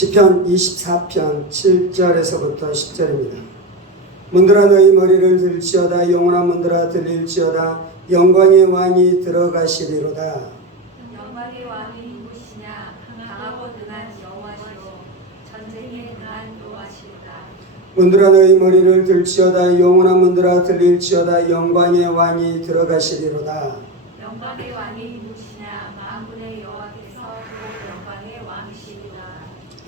시편 24편 7절에서부터 10절입니다. 문들아 너희 머리를 들지어다. 영혼아 문들아 들릴지어다. 영광의 왕이 들어가시리로다. 영광의 왕이 누구시냐? 강하고 능한 여호와시요 전쟁에 능한 여호와시로다. 문들아 너희 머리를 들지어다. 영혼아 문들아 들릴지어다. 영광의 왕이 들어가시리로다. 영광의 왕이 누구시냐? 만군의 여호와께서 그 영광의 왕이시리라.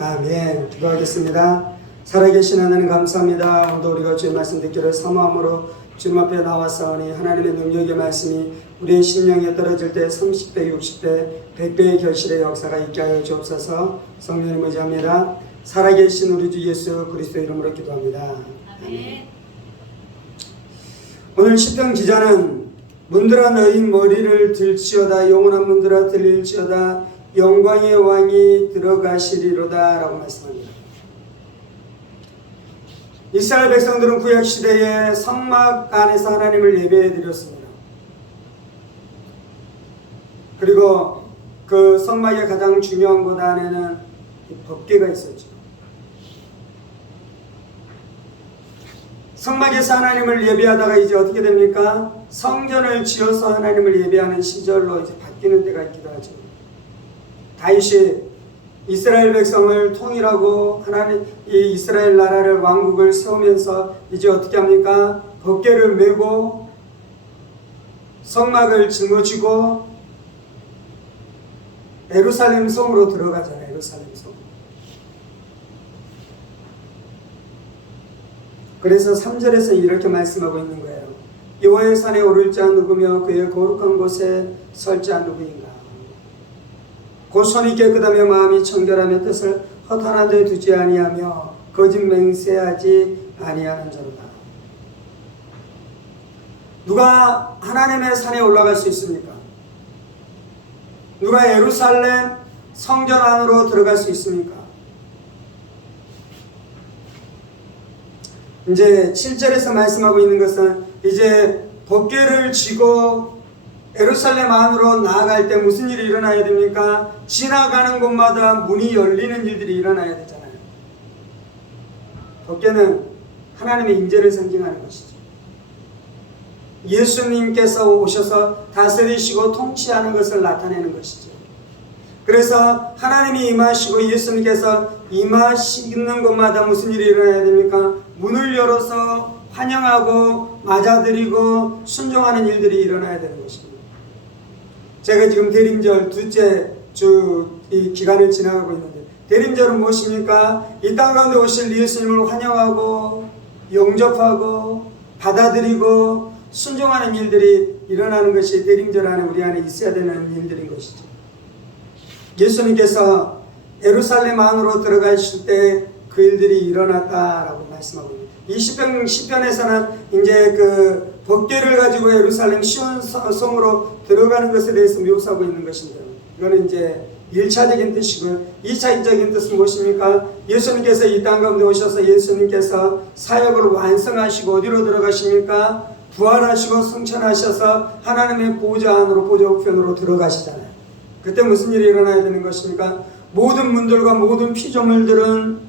아멘. 기도하겠습니다. 살아계신 하나님 감사합니다. 오늘도 우리가 주의 말씀 듣기를 사모함으로 주님 앞에 나왔사오니 하나님의 능력의 말씀이 우리의 심령에 떨어질 때 30배, 60배, 100배의 결실의 역사가 있게 하여 주옵소서. 성령님 의지합니다. 살아계신 우리 주 예수 그리스도 이름으로 기도합니다. 아멘. 오늘 시편 기자는 문들아 너희 머리를 들지어다. 영원한 문들아 들릴지어다. 영광의 왕이 들어가시리로다 라고 말씀합니다. 이스라엘 백성들은 구약시대에 성막 안에서 하나님을 예배해 드렸습니다. 그리고 그 성막의 가장 중요한 곳 안에는 법궤가 있었죠. 성막에서 하나님을 예배하다가 이제 어떻게 됩니까? 성전을 지어서 하나님을 예배하는 시절로 이제 바뀌는 때가 있기도 하죠. 다윗이 이스라엘 백성을 통일하고 하나님 이 이스라엘 나라를 왕국을 세우면서 이제 어떻게 합니까? 법궤를 메고 성막을 짊어지고 예루살렘 성으로 들어가잖아요. 예루살렘 성. 그래서 3절에서 이렇게 말씀하고 있는 거예요. 여호와의 산에 오를 자 누구며 그의 거룩한 곳에 설 자 누구인가? 곧 손이 깨끗하며 마음이 청결하며 뜻을 허탄한 데 두지 아니하며 거짓 맹세하지 아니하는 자로다. 누가 하나님의 산에 올라갈 수 있습니까? 누가 예루살렘 성전 안으로 들어갈 수 있습니까? 이제 7절에서 말씀하고 있는 것은 이제 법궤를 쥐고 예루살렘 안으로 나아갈 때 무슨 일이 일어나야 됩니까? 지나가는 곳마다 문이 열리는 일들이 일어나야 되잖아요. 법궤는 하나님의 임재를 상징하는 것이죠. 예수님께서 오셔서 다스리시고 통치하는 것을 나타내는 것이죠. 그래서 하나님이 임하시고 예수님께서 임하시는 곳마다 무슨 일이 일어나야 됩니까? 문을 열어서 환영하고 맞아들이고 순종하는 일들이 일어나야 되는 것입니다. 제가 지금 대림절 둘째 주 이 기간을 지나가고 있는데 대림절은 무엇입니까? 이 땅 가운데 오실 예수님을 환영하고 영접하고 받아들이고 순종하는 일들이 일어나는 것이 대림절 안에 우리 안에 있어야 되는 일들인 것이죠. 예수님께서 예루살렘 안으로 들어가실 때 그 일들이 일어났다라고 말씀하고 있습니다. 이 시편에서는 이제 그 법궤를 가지고 예루살렘 시온 성으로 들어가는 것에 대해서 묘사하고 있는 것인데요. 이거는 이제 1차적인 뜻이고요. 2차적인 뜻은 무엇입니까? 예수님께서 이 땅 가운데 오셔서 예수님께서 사역을 완성하시고 어디로 들어가십니까? 부활하시고 승천하셔서 하나님의 보좌 안으로 보좌 우편으로 들어가시잖아요. 그때 무슨 일이 일어나야 되는 것입니까? 모든 문들과 모든 피조물들은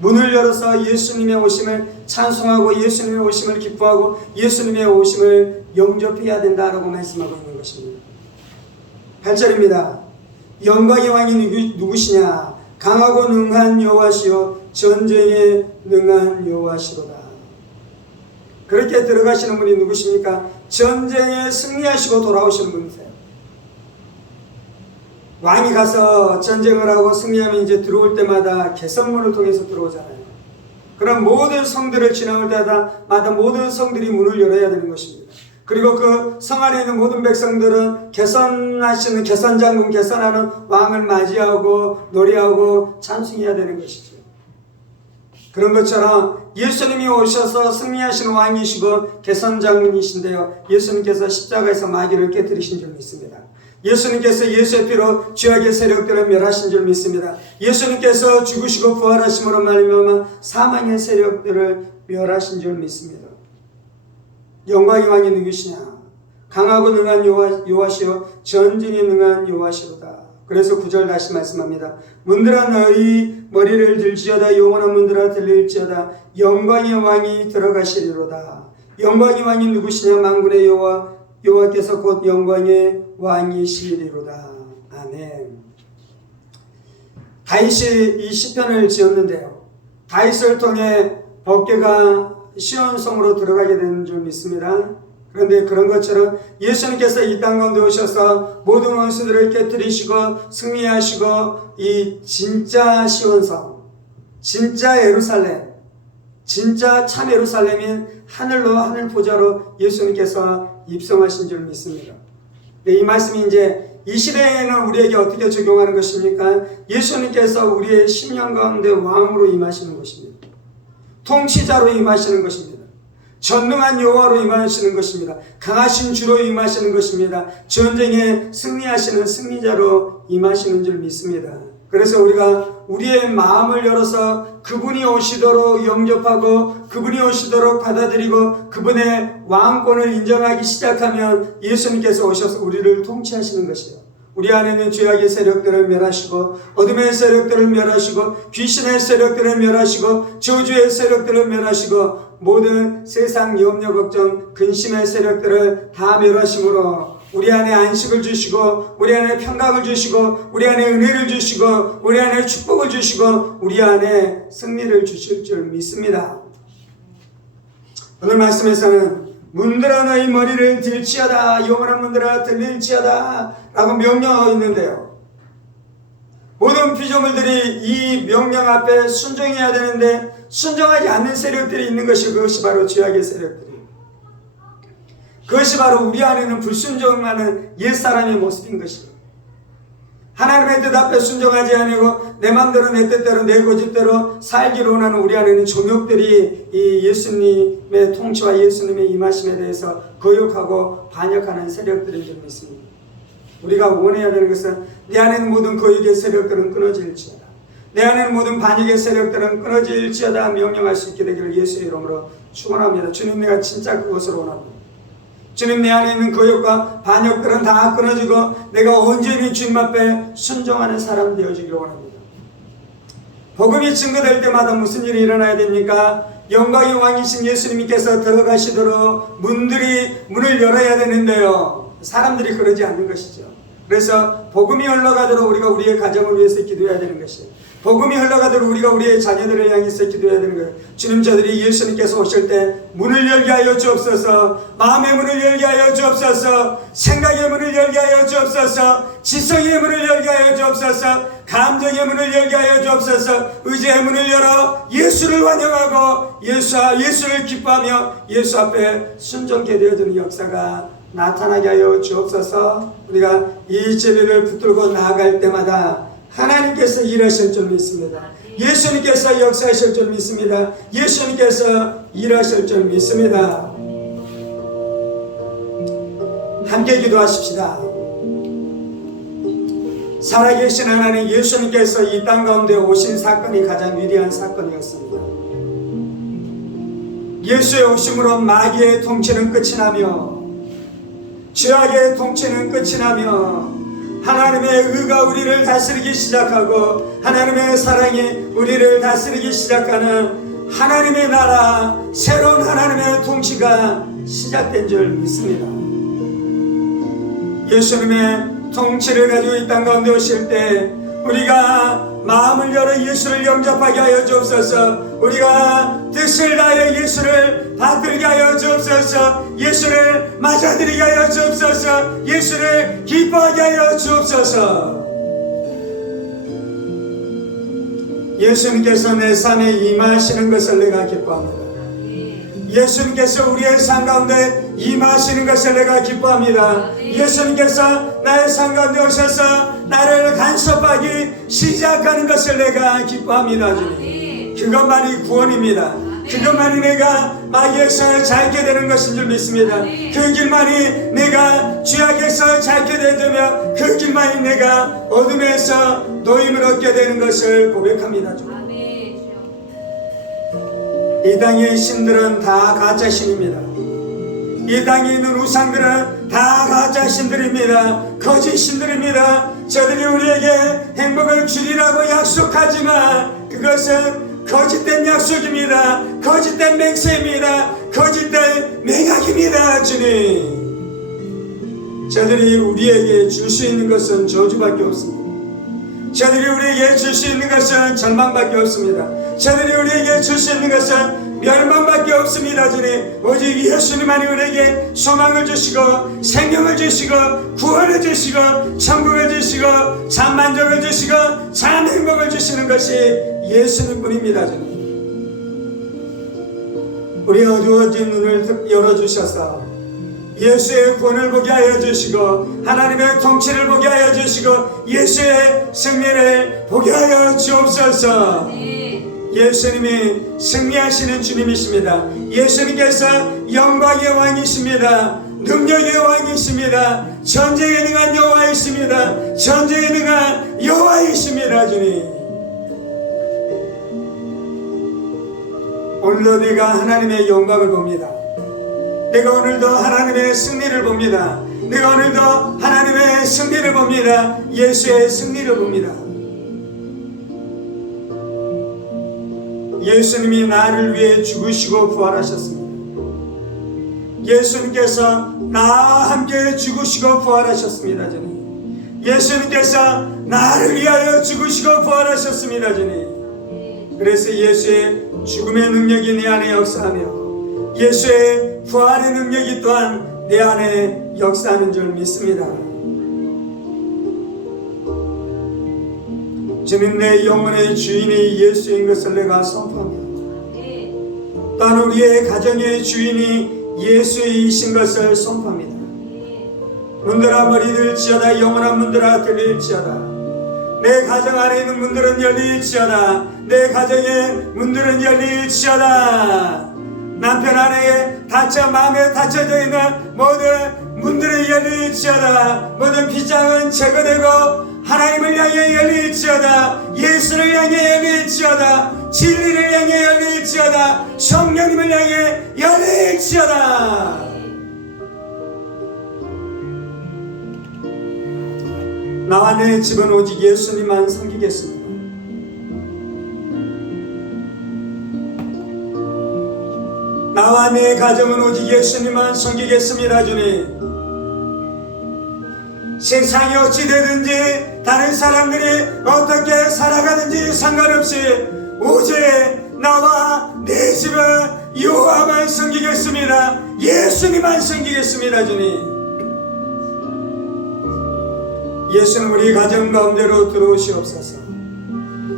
문을 열어서 예수님의 오심을 찬송하고 예수님의 오심을 기뻐하고 예수님의 오심을 영접해야 된다라고 말씀하고 있는 것입니다. 8절입니다. 영광의 왕이 누구시냐? 강하고 능한 여호와시요 전쟁에 능한 여호와시로다. 그렇게 들어가시는 분이 누구십니까? 전쟁에 승리하시고 돌아오시는 분이세요. 왕이 가서 전쟁을 하고 승리하면 이제 들어올 때마다 개선문을 통해서 들어오잖아요. 그럼 모든 성들을 지나올 때마다 모든 성들이 문을 열어야 되는 것입니다. 그리고 그 성 안에 있는 모든 백성들은 개선하시는 개선장군 개선하는 왕을 맞이하고 노래하고 찬송해야 되는 것이죠. 그런 것처럼 예수님이 오셔서 승리하시는 왕이시고 개선장군이신데요. 예수님께서 십자가에서 마귀를 깨뜨리신 줄 믿습니다. 예수님께서 예수의 피로 죄악의 세력들을 멸하신 줄 믿습니다. 예수님께서 죽으시고 부활하심으로 말미암아 사망의 세력들을 멸하신 줄 믿습니다. 영광의 왕이 누구시냐? 강하고 능한 여호와시요 전쟁에 능한 여호와시로다. 그래서 9절 다시 말씀합니다. 문들아 너희 머리를 들지어다. 영원한 문들아 들릴지어다. 영광의 왕이 들어가시리로다. 영광의 왕이 누구시냐? 만군의 여호와께서 곧 영광의 왕이시리로다. 아멘. 다윗이 이 시편을 지었는데요, 다윗을 통해 법궤가 시온성으로 들어가게 되는 줄 믿습니다. 그런데 그런 것처럼 예수님께서 이 땅 가운데 오셔서 모든 원수들을 깨뜨리시고 승리하시고 이 진짜 시온성, 진짜 예루살렘, 진짜 참 예루살렘인 하늘로, 하늘 보좌로 예수님께서 입성하신 줄 믿습니다. 이 말씀이 이제 이 시대에는 우리에게 어떻게 적용하는 것입니까? 예수님께서 우리의 심령 가운데 왕으로 임하시는 것입니다. 통치자로 임하시는 것입니다. 전능한 여호와로 임하시는 것입니다. 강하신 주로 임하시는 것입니다. 전쟁에 승리하시는 승리자로 임하시는 줄 믿습니다. 그래서 우리가 우리의 마음을 열어서 그분이 오시도록 영접하고 그분이 오시도록 받아들이고 그분의 왕권을 인정하기 시작하면 예수님께서 오셔서 우리를 통치하시는 것이에요. 우리 안에 있는 죄악의 세력들을 멸하시고 어둠의 세력들을 멸하시고 귀신의 세력들을 멸하시고 저주의 세력들을 멸하시고 모든 세상 염려 걱정 근심의 세력들을 다 멸하심으로 우리 안에 안식을 주시고 우리 안에 평강을 주시고 우리 안에 은혜를 주시고 우리 안에 축복을 주시고 우리 안에 승리를 주실 줄 믿습니다. 오늘 말씀에서는 문들아 너희 머리를 들지어다. 영원한 문들아 들릴지어다 라고 명령하고 있는데요, 모든 피조물들이 이 명령 앞에 순종해야 되는데 순종하지 않는 세력들이 있는 것이, 그것이 바로 죄악의 세력들이에요. 그것이 바로 우리 안에는 불순종하는 옛사람의 모습인 것이에요. 하나님의 뜻 앞에 순종하지 아니고 내 맘대로 내 뜻대로 내 고집대로 살기로 원하는 우리 안에는 종욕들이 이 예수님의 통치와 예수님의 임하심에 대해서 거역하고 반역하는 세력들인 줄 믿습니다. 우리가 원해야 되는 것은 내 안에 있는 모든 거역의 세력들은 끊어질지어다. 내 안에 있는 모든 반역의 세력들은 끊어질지어다 명령할 수 있게 되기를 예수의 이름으로 축원합니다. 주님, 내가 진짜 그것을 원합니다. 주님, 내 안에 있는 거역과 반역들은 다 끊어지고 내가 온전히 주님 앞에 순종하는 사람 되어지기를 원합니다. 복음이 증거될 때마다 무슨 일이 일어나야 됩니까? 영광의 왕이신 예수님께서 들어가시도록 문을 열어야 되는데요, 사람들이 그러지 않는 것이죠. 그래서 복음이 흘러가도록 우리가 우리의 가정을 위해서 기도해야 되는 것이에요. 복음이 흘러가도록 우리가 우리의 자녀들을 향해서 기도해야 되는 거예요. 주님, 저들이 예수님께서 오실 때 문을 열게 하여 주옵소서. 마음의 문을 열게 하여 주옵소서. 생각의 문을 열게 하여 주옵소서. 지성의 문을 열게 하여 주옵소서. 감정의 문을 열게 하여 주옵소서. 의지의 문을 열어 예수를 환영하고 예수를 기뻐하며 예수 앞에 순종케 되어지는 역사가 나타나게 하여 주옵소서. 우리가 이 진리를 붙들고 나아갈 때마다 하나님께서 일하실 줄 믿습니다. 예수님께서 역사하실 줄 믿습니다. 예수님께서 일하실 줄 믿습니다. 함께 기도하십시다. 살아계신 하나님, 예수님께서 이 땅 가운데 오신 사건이 가장 위대한 사건이었습니다. 예수의 오심으로 마귀의 통치는 끝이 나며 죄악의 통치는 끝이 나며 하나님의 의가 우리를 다스리기 시작하고 하나님의 사랑이 우리를 다스리기 시작하는 하나님의 나라, 새로운 하나님의 통치가 시작된 줄 믿습니다. 예수님의 통치를 가지고 이 땅 가운데 오실 때 우리가 마음을 열어 예수를 영접하게 하여 주옵소서. 우리가 뜻을 다하여 예수를 받들게 하여 주옵소서. 예수를 맞아들이게 하여 주옵소서. 예수를 기뻐하게 하여 주옵소서. 예수님께서 내 삶에 임하시는 것을 내가 기뻐합니다. 예수님께서 우리의 삶 가운데 임하시는 것을 내가 기뻐합니다. 예수님께서 나의 삶 가운데 오셔서 나를 간섭하기 시작하는 것을 내가 기뻐합니다. 주님, 그것만이 구원입니다. 그것만이 내가 마귀에서 잘게 되는 것인 줄 믿습니다. 그 길만이 내가 죄악에서 잘게 되며 그 길만이 내가 어둠에서 노임을 얻게 되는 것을 고백합니다. 주님, 이 땅의 신들은 다 가짜 신입니다. 이 땅에 있는 우상들은 다 가짜 신들입니다. 거짓 신들입니다. 저들이 우리에게 행복을 주리라고 약속하지만 그것은 거짓된 약속입니다. 거짓된 맹세입니다. 거짓된 맹약입니다. 주님, 저들이 우리에게 줄 수 있는 것은 저주밖에 없습니다. 저들이 우리에게 줄 수 있는 것은 절망밖에 없습니다. 저들이 우리에게 줄 수 있는 것은 멸망밖에 없습니다. 주님, 오직 예수님만이 우리에게 소망을 주시고 생명을 주시고 구원을 주시고 천국을 주시고 참 만족을 주시고 참 행복을 주시는 것이 예수님뿐입니다. 주님, 우리 어두워진 눈을 열어주셔서 예수의 구원을 보게 하여 주시고 하나님의 통치를 보게 하여 주시고 예수의 승리를 보게 하여 주옵소서. 예수님이 승리하시는 주님이십니다. 예수님께서 영광의 왕이십니다. 능력의 왕이십니다. 전쟁에 능한 여호와이십니다. 전쟁에 능한 여호와이십니다. 주님, 오늘도 내가 하나님의 영광을 봅니다. 내가 오늘도 하나님의 승리를 봅니다. 내가 오늘도 하나님의 승리를 봅니다. 예수의 승리를 봅니다. 예수님이 나를 위해 죽으시고 부활하셨습니다. 예수님께서 나와 함께 죽으시고 부활하셨습니다. 주님, 예수님께서 나를 위하여 죽으시고 부활하셨습니다. 주님, 그래서 예수의 죽음의 능력이 내 안에 역사하며 예수의 부활의 능력이 또한 내 안에 역사하는 줄 믿습니다. 주님, 내 영혼의 주인이 예수인 것을 내가 선포하며 또한 우리의 가정의 주인이 예수이신 것을 선포합니다. 문들아 머리 들지어다. 영원한 문들아 들릴지어다. 내 가정 안에 있는 문들은 열릴지어다. 내 가정의 문들은 열릴지어다. 남편 안에 마음에 닫혀져 있는 모든 문들은 열릴지어다. 모든 빗장은 제거되고 하나님을 향해 열릴지어다. 예수를 향해 열릴지어다. 진리를 향해 열릴지어다. 성령님을 향해 열릴지어다. 나와 내 집은 오직 예수님만 섬기겠습니다. 나와 내 가정은 오직 예수님만 섬기겠습니다. 주님, 세상이 어찌 되든지 다른 사람들이 어떻게 살아가든지 상관없이 오직 나와 내 집은 여호와만 섬기겠습니다. 예수님만 섬기겠습니다. 주님, 예수는 우리 가정 가운데로 들어오시옵소서.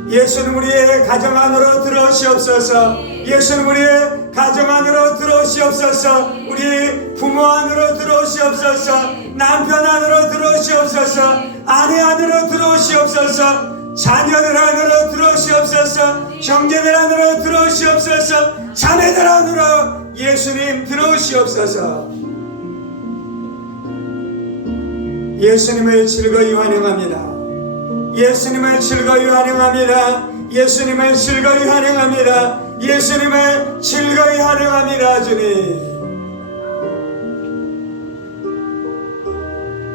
예수는 우리의 가정 안으로 들어오시옵소서. 예수는 우리의 가정 안으로 들어오시옵소서. 우리 부모 안으로 들어오시옵소서. 남편 안으로 들어오시옵소서. 아내 안으로 들어오시옵소서. 자녀들 안으로 들어오시옵소서. 형제들 안으로 들어오시옵소서. 자매들 안으로 예수님 들어오시옵소서. 예수님을 즐거이 환영합니다. 예수님을 즐거이 환영합니다. 예수님을 즐거이 환영합니다. 예수님을 즐거이 환영합니다. 주님,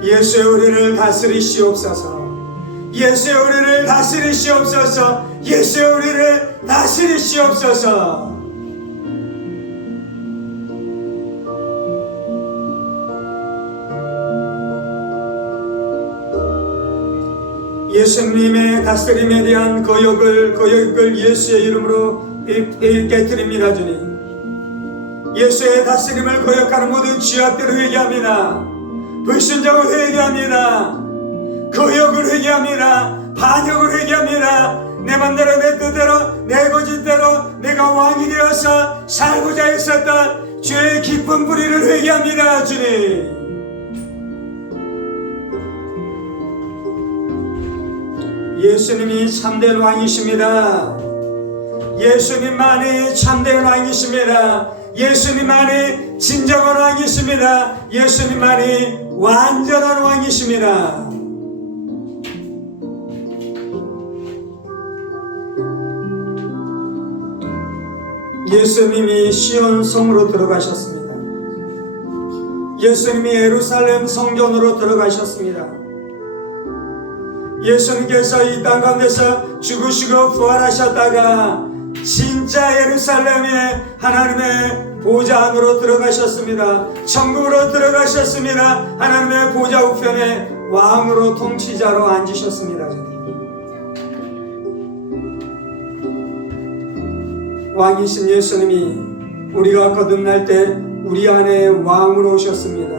예수의 우리를 다스리시옵소서. 예수의 우리를 다스리시옵소서. 예수의 우리를 다스리시옵소서. 예수님의 다스림에 대한 거역을 예수의 이름으로 깨뜨립니다. 주님, 예수의 다스림을 거역하는 모든 죄악들을 회개합니다. 불순종을 회개합니다. 거역을 회개합니다. 반역을 회개합니다. 내 맘대로 내 뜻대로 내 고집대로 내가 왕이 되어서 살고자 했었던 죄의 깊은 뿌리를 회개합니다. 주님, 예수님이 참된 왕이십니다. 예수님만이 참된 왕이십니다. 예수님만이 진정한 왕이십니다. 예수님만이 완전한 왕이십니다. 예수님이 시온 성으로 들어가셨습니다. 예수님이 예루살렘 성전으로 들어가셨습니다. 예수님께서 이 땅 가운데서 죽으시고 부활하셨다가 진짜 예루살렘의 하나님의 보좌 안으로 들어가셨습니다. 천국으로 들어가셨습니다. 하나님의 보좌 우편에 왕으로 통치자로 앉으셨습니다. 왕이신 예수님이 우리가 거듭날 때 우리 안에 왕으로 오셨습니다.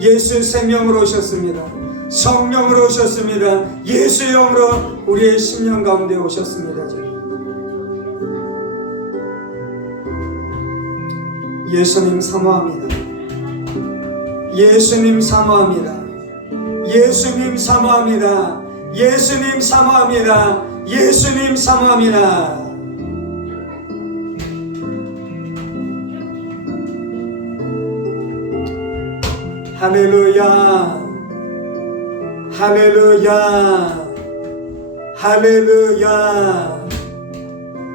예수 생명으로 오셨습니다. 성령으로 오셨습니다. 예수의 영으로 우리의 심령 가운데 오셨습니다. 예수님 사모합니다. 예수님 사모합니다. 예수님 사모합니다. 예수님 사모합니다. 예수님 사모합니다. 할렐루야. 할렐루야. 할렐루야.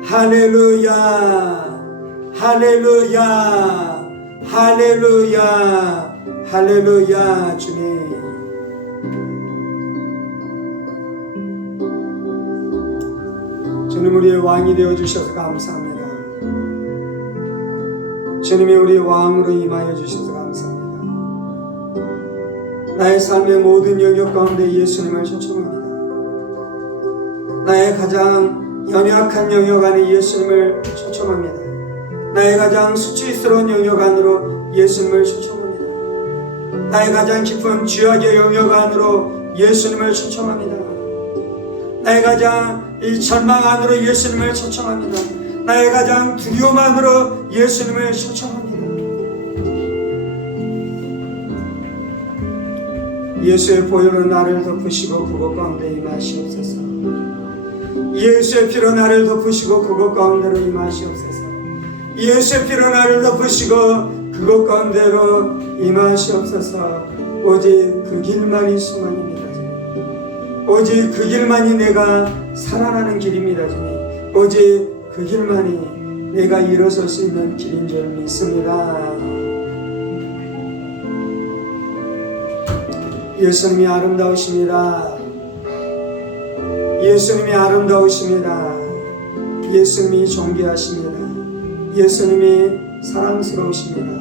할렐루야. 할렐루야. 할렐루야. 할렐루야. 주님, 주님 우리의 왕이 되어주셔서 감사합니다. 주님이 우리 왕으로 임하여 주셔서 감사합니다. 나의 삶의 모든 영역 가운데 예수님을 초청합니다. 나의 가장 연약한 영역 안에 예수님을 초청합니다. 나의 가장 수치스러운 영역 안으로 예수님을 초청합니다. 나의 가장 깊은 죄악의 영역 안으로 예수님을 초청합니다. 나의 가장 이 절망 안으로 예수님을 초청합니다. 나의 가장 두려움 안으로 예수님을 초청합니다. 예수의 보혈로 나를 덮으시고 그곳 가운데 임하시옵소서. 예수의 피로 나를 덮으시고 그곳 가운데로 임하시옵소서. 예수의 피로 나를 덮으시고 그곳 가운데로 임하시옵소서. 오직 그 길만이 소망입니다. 오직 그 길만이 내가 살아나는 길입니다. 주님. 오직 그 길만이 내가 일어설 수 있는 길인 줄 믿습니다. 예수님이 아름다우십니다. 예수님이 아름다우십니다. 예수님이 존귀하십니다. 예수님이 사랑스러우십니다.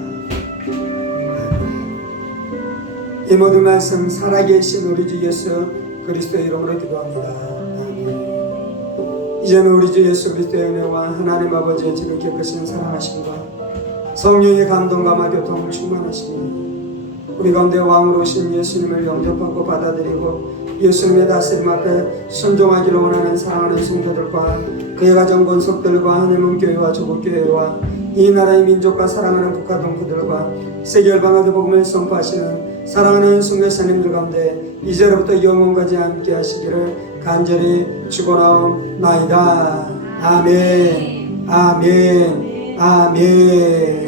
이 모든 말씀 살아계신 우리 주 예수 그리스도의 이름으로 기도합니다. 아멘. 이제는 우리 주 예수 그리스도의 은혜와 하나님 아버지의 지극히 크신 사랑하심과 성령의 감동과 교통을 충만하시니 우리 가운데 왕으로 오신 예수님을 영접하고 받아들이고 예수님의 다스림 앞에 순종하기를 원하는 사랑하는 성도들과 그의 가정 권속들과 하나님은 교회와 조국교회와 이 나라의 민족과 사랑하는 국가 동포들과 세계 열방에도 복음을 선포하시는 사랑하는 선교사님들 가운데 이제로부터 영원까지 함께 하시기를 간절히 축원하옵나이다. 아멘. 아멘. 아멘.